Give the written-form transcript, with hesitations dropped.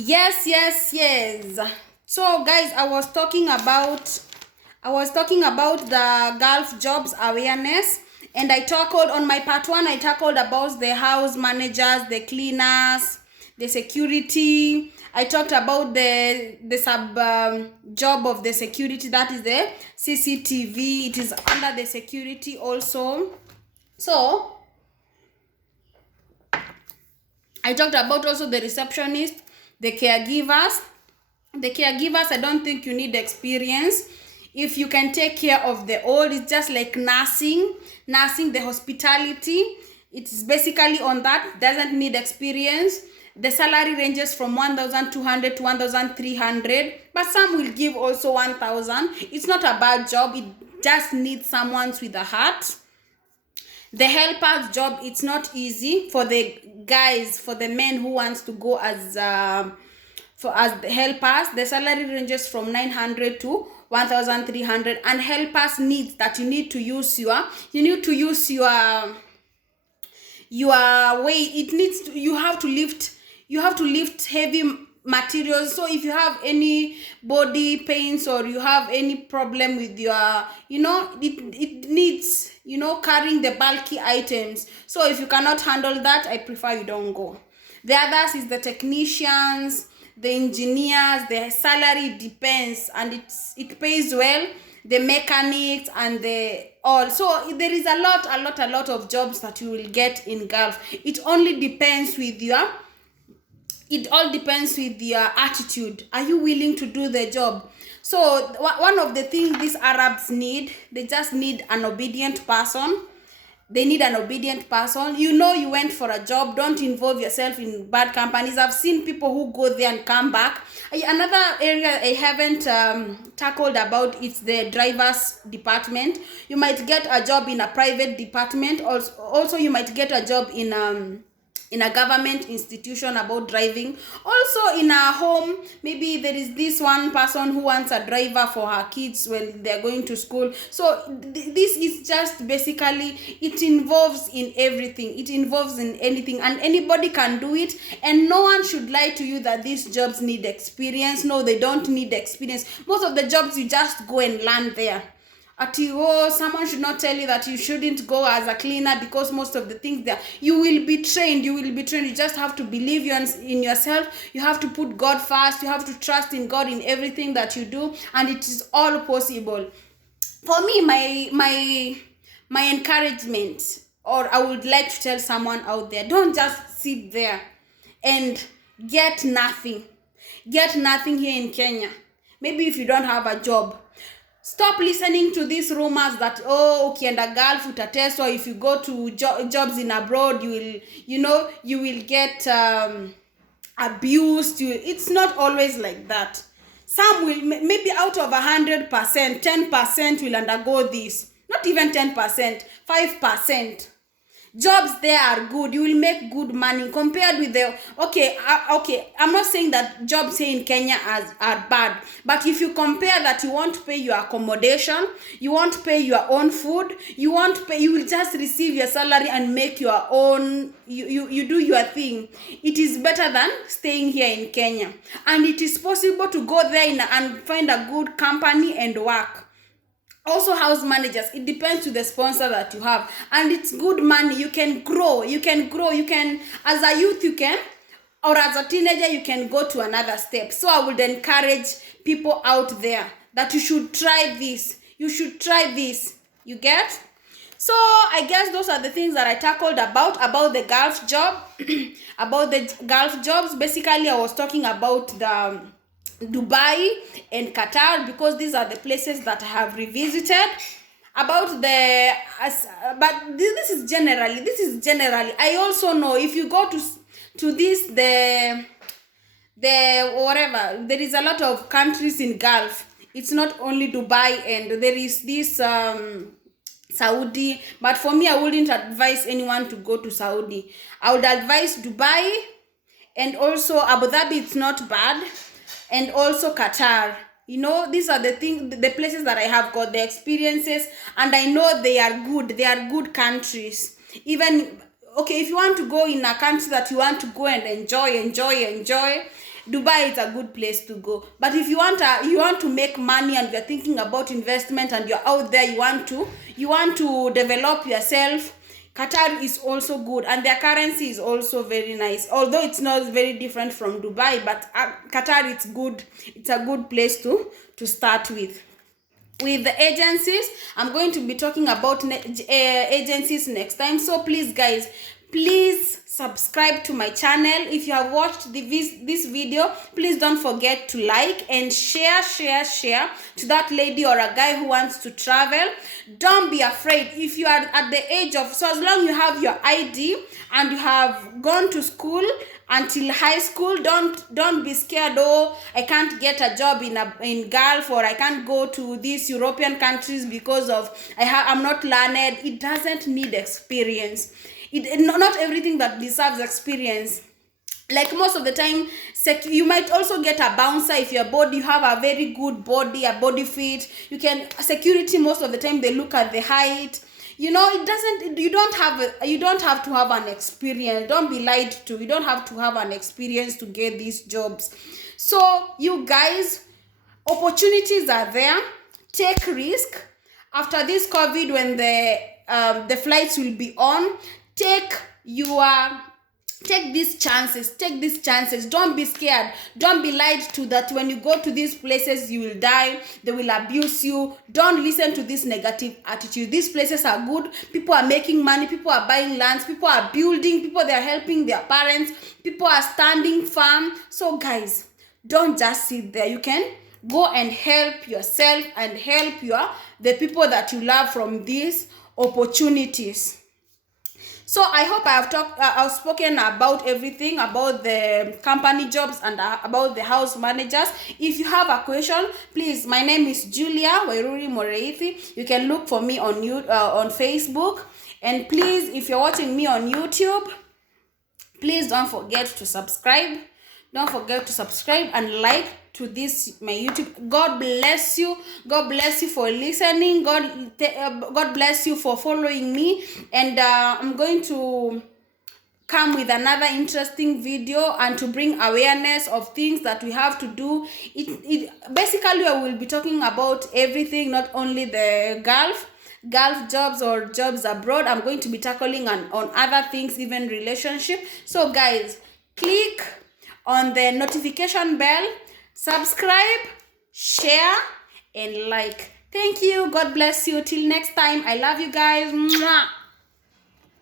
Yes. So guys, I was talking about the Gulf jobs awareness, and I tackled on my part one. I tackled about the house managers, the cleaners, the security. I talked about the sub job of the security, that is the CCTV. It is under the security also. So I talked about also the receptionist, the caregivers. The caregivers, I don't think you need experience. If you can take care of the old, it's just like nursing, the hospitality. It's basically on that, doesn't need experience. The salary ranges from 1,200 to 1,300, but some will give also 1,000. It's not a bad job, it just needs someone with a heart. The helper's job, it's not easy for the guys, for the men who wants to go as the helpers. The salary ranges from 900 to 1,300, and helpers needs that you need to use your weight. It needs to, you have to lift heavy materials. So if you have any body pains, or you have any problem with your, it needs, carrying the bulky items. So if you cannot handle that, I prefer you don't go. The others is the technicians, the engineers. The salary depends, and it pays well. The mechanics and the all. So there is a lot of jobs that you will get in Gulf. It all depends with your attitude. Are you willing to do the job? So one of the things these Arabs need, they just need an obedient person. You went for a job. Don't involve yourself in bad companies. I've seen people who go there and come back. Another area I haven't tackled about is the drivers department. You might get a job in a private department. Also you might get a job in a government institution about driving. Also in a home, maybe there is this one person who wants a driver for her kids when they're going to school. So this is just basically, it involves in everything. It involves in anything, and anybody can do it. And no one should lie to you that these jobs need experience. No, they don't need experience. Most of the jobs, you just go and learn there. Someone should not tell you that you shouldn't go as a cleaner, because most of the things there, you will be trained. You just have to believe in yourself. You have to put God first. You have to trust in God in everything that you do, and it is all possible. For me, my encouragement, or I would like to tell someone out there, don't just sit there and get nothing here in Kenya. Maybe if you don't have a job, stop listening to these rumors that, ukienda Gulf utateswa. If you go to jobs in abroad, you will get abused. It's not always like that. Some will, maybe out of 100%, 10% will undergo this. Not even 10%, 5%. Jobs there are good. You will make good money compared with the I'm not saying that jobs here in Kenya are bad, but if you compare that, you won't pay your accommodation, you won't pay your own food, you will just receive your salary and make your own, you do your thing. It is better than staying here in Kenya, and it is possible to go there and find a good company and work. Also house managers, it depends to the sponsor that you have, and it's good money. You can grow, you can, as a youth you can, or as a teenager you can go to another step. So I would encourage people out there that you should try this. You get? So I guess those are the things that I tackled about the Gulf job. About the Gulf jobs, basically I was talking about the Dubai and Qatar, because these are the places that I have revisited. But this is generally. I also know if you go to this the whatever, there is a lot of countries in Gulf. It's not only Dubai, and there is this Saudi. But for me, I wouldn't advise anyone to go to Saudi. I would advise Dubai, and also Abu Dhabi. It's not bad. And also Qatar. These are the places that I have got the experiences, and I know they are good countries. Even, if you want to go in a country that you want to go and enjoy, Dubai is a good place to go. But if you want to make money and you're thinking about investment and you're out there, you want to develop yourself, Qatar is also good, and their currency is also very nice. Although it's not very different from Dubai, but Qatar, it's good. It's a good place to start with. With the agencies, I'm going to be talking about agencies next time. So please guys, please subscribe to my channel. If you have watched this video, please don't forget to like and share to that lady or a guy who wants to travel. Don't be afraid. If you are at the age of, so as long you have your ID and you have gone to school until high school, don't be scared. Oh, I can't get a job in Gulf, or I can't go to these European countries because of I'm not learned. It doesn't need experience. Not everything that deserves experience. Like most of the time, you might also get a bouncer if you have a very good body, a body fit. Security, most of the time they look at the height. You don't have to have an experience. Don't be lied to. You don't have to have an experience to get these jobs. So you guys, opportunities are there. Take risk. After this COVID, when the flights will be on, take these chances. Don't be scared. Don't be lied to that when you go to these places you will die, they will abuse you. Don't listen to this negative attitude. These places are good. People are making money. People are buying lands. People are building. People, they are helping their parents. People are standing firm. So guys, don't just sit there. You can go and help yourself and help the people that you love from these opportunities. So I hope I've spoken about everything, about the company jobs and about the house managers. If you have a question, please, my name is Julia Wairuri Moreithi. You can look for me on Facebook. And please, if you're watching me on YouTube, please don't forget to subscribe. Don't forget to subscribe and like to my YouTube. God bless you. God bless you for listening. God bless you for following me. And I'm going to come with another interesting video and to bring awareness of things that we have to do. Basically, I will be talking about everything, not only the Gulf jobs or jobs abroad. I'm going to be tackling on other things, even relationship. So guys, click on the notification bell, subscribe, share, and like. Thank you. God bless you. Till next time. I love you guys. Mwah.